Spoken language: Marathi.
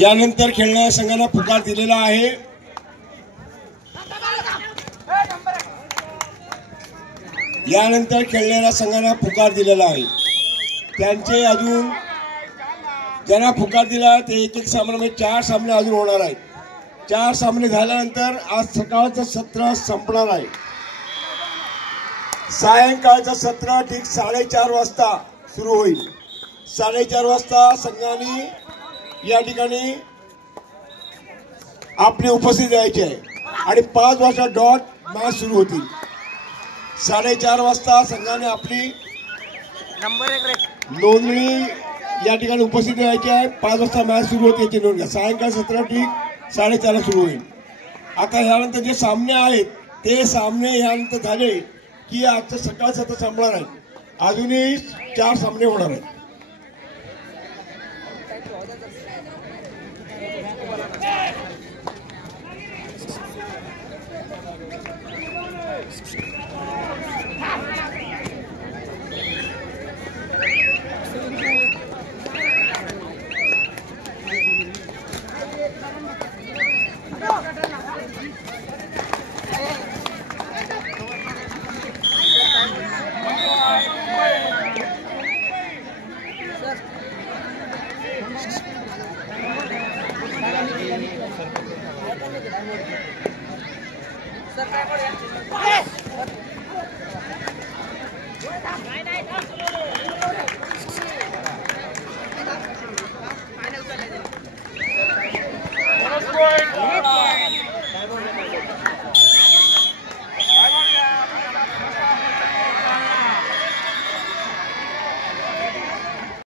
यानंतर खेळणाऱ्या संघांना पुकार दिलेला आहे। यानंतर खेळणाऱ्या संघांना पुकार दिलेला आहे। त्यांचे अजून ज्यांना पुकार दिला ते एक एक सामने 4 सामने अजून होणार आहेत। 4 सामने झाल्यानंतर आज सकाळचं सत्र संपणार आहे। सायंकाळचं सत्र ठीक 4:30 वाजता सुरू होईल। 4:30 वाजता संघांनी या ठिकाणी आपली उपस्थिती द्यायची आहे आणि 5 वाजता डॉट मॅच सुरू होतील। 4:30 वाजता संघाने आपली नोंदणी या ठिकाणी उपस्थिती द्यायची आहे। 5 वाजता मॅच सुरू होते याची नोंद घ्या। सायंकाळ सत्र ठीक 4:30 ला सुरू होईल। आता यानंतर जे सामने आहेत ते सामने यानंतर झाले की आजचं सकाळ सत्र संपणार आहे। अजूनही 4 सामने होणार आहेत। सर काय